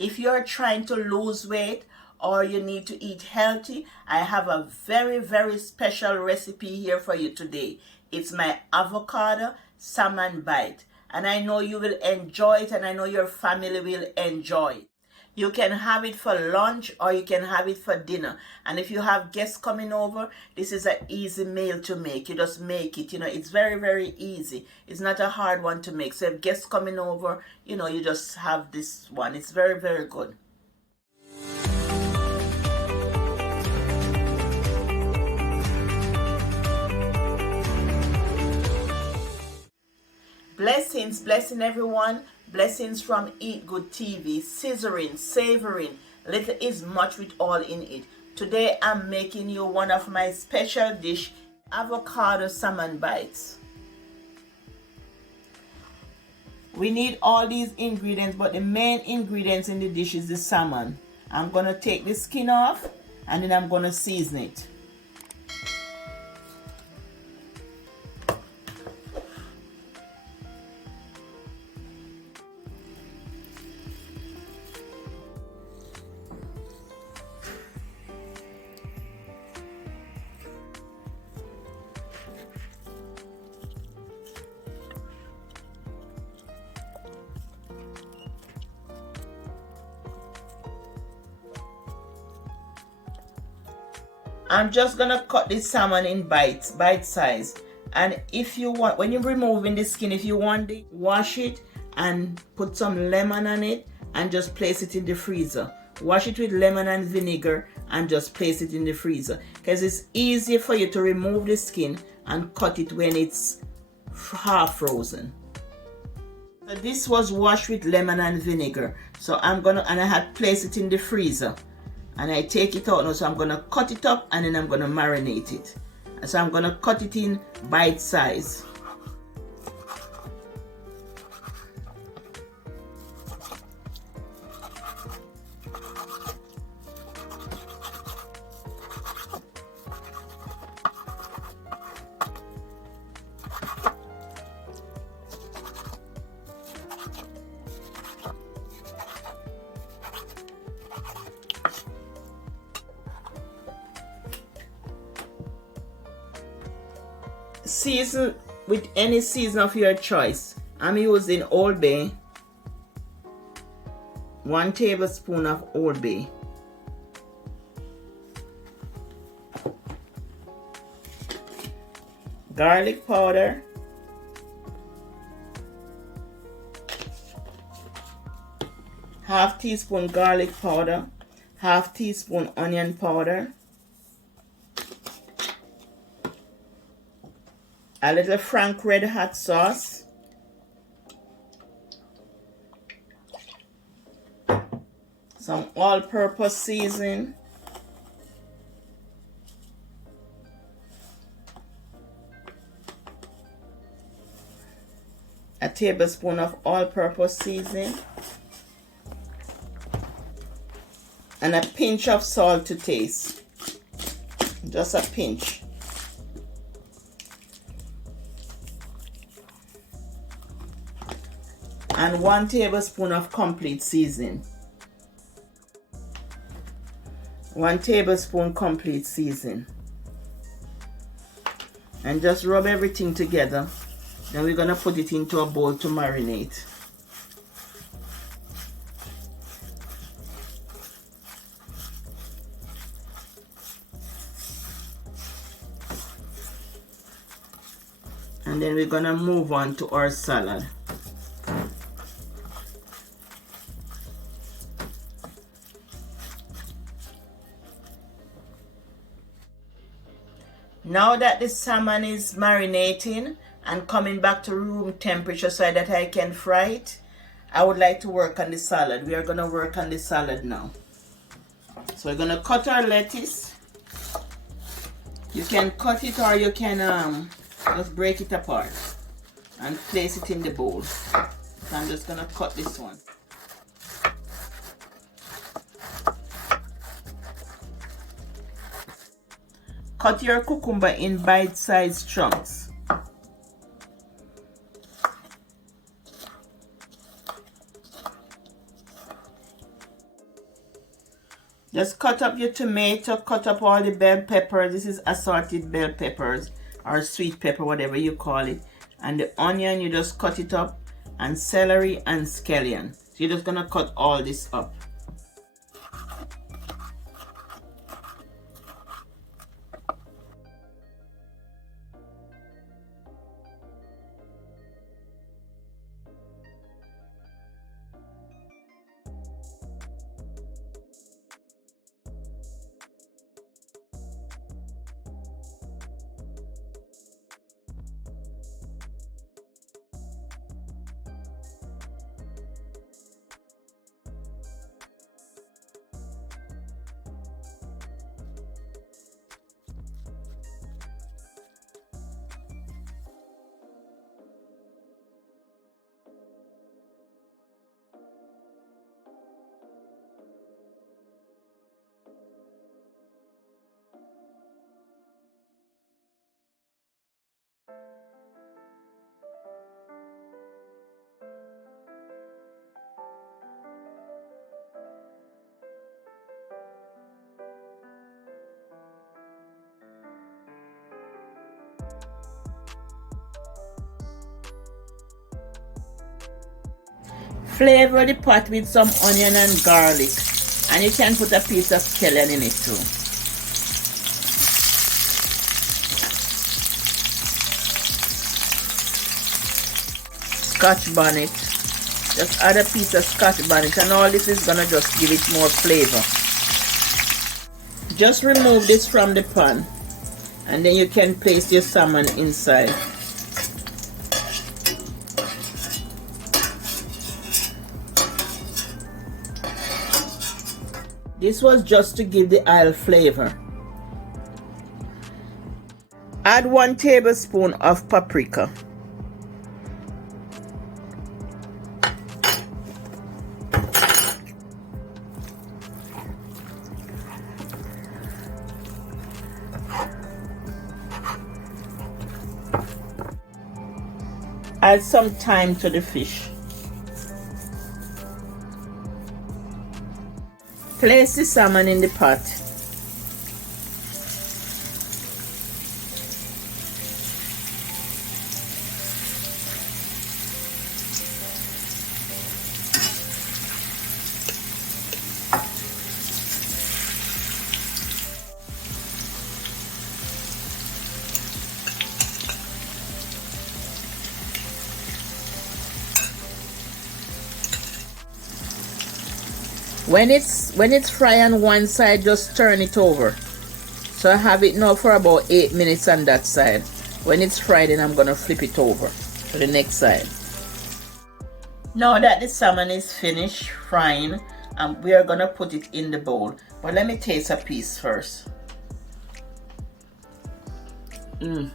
If you're trying to lose weight or you need to eat healthy, I have a very, very special recipe here for you today. It's my avocado salmon bite. And I know you will enjoy it, and I know your family will enjoy it. You can have it for lunch or you can have it for dinner. And if you have guests coming over, this is an easy meal to make. You just make it, it's very, very easy. It's not a hard one to make. So if guests coming over, you just have this one. It's very, very good. Blessings, blessing everyone. Blessings from Eat Good TV. Scissoring, savoring. Little is much with all in it. Today I'm making you one of my special dish, avocado salmon bites. We need all these ingredients, but the main ingredients in the dish is the salmon. I'm going to take the skin off and then I'm going to season it. I'm just gonna cut this salmon in bites, bite size. And if you want, when you're removing the skin, if you want it, wash it and put some lemon on it and just place it in the freezer. Wash it with lemon and vinegar and just place it in the freezer, because it's easier for you to remove the skin and cut it when it's half frozen. So this was washed with lemon and vinegar. So I had placed it in the freezer. And I take it out now, so I'm going to cut it up and then I'm going to marinate it. So I'm going to cut it in bite size. Season with any season of your choice. I'm using Old Bay, 1 tablespoon of Old Bay, garlic powder, half teaspoon garlic powder, half teaspoon onion powder, a little Frank Red Hot sauce, some all-purpose seasoning, a tablespoon of all-purpose seasoning, and a pinch of salt to taste, just a pinch. And 1 tablespoon of complete seasoning. 1 tablespoon complete seasoning. And just rub everything together. Then we're going to put it into a bowl to marinate. And then we're going to move on to our salad. Now that the salmon is marinating and coming back to room temperature so that I can fry it, I would like to work on the salad. We are going to work on the salad now. So we're going to cut our lettuce. You can cut it or you can just break it apart and place it in the bowl. So I'm just going to cut this one. Cut your cucumber in bite-sized chunks. Just cut up your tomato, cut up all the bell peppers. This is assorted bell peppers or sweet pepper, whatever you call it. And the onion, you just cut it up, and celery and scallion. So you're just gonna cut all this up. Flavor the pot with some onion and garlic, and you can put a piece of scallion in it too. Scotch bonnet, just add a piece of scotch bonnet, and all this is gonna just give it more flavor. Just remove this from the pan, and then you can place your salmon inside. This was just to give the oil flavor. Add 1 tablespoon of paprika. Add some thyme to the fish. Place the salmon in the pot. When it's fry on one side, just turn it over. So I have it now for about 8 minutes on that side. When it's fried, then I'm gonna flip it over to the next side. Now that the salmon is finished frying, we are gonna put it in the bowl. But let me taste a piece first. It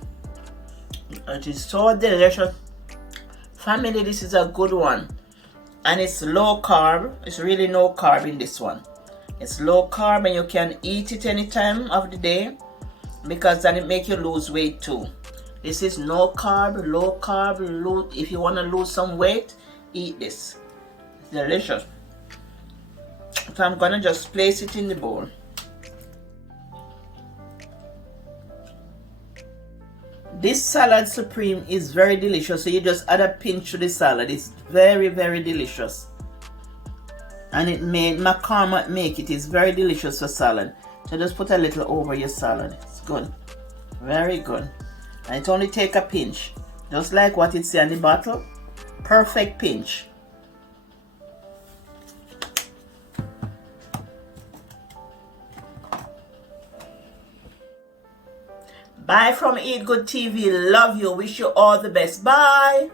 is so delicious. Family, this is a good one. And it's low carb. It's really no carb in this one. It's low carb, and you can eat it any time of the day, because then it make you lose weight too. This is no carb, low carb. If you want to lose some weight, eat this. It's delicious. So I'm gonna just place it in the bowl. This salad supreme is very delicious, so you just add a pinch to the salad. It's very, very delicious. And McCormick make it. It's very delicious for salad. So just put a little over your salad. It's good. Very good. And it only take a pinch. Just like what it says on the bottle. Perfect pinch. Bye from Eat Good TV. Love you. Wish you all the best. Bye.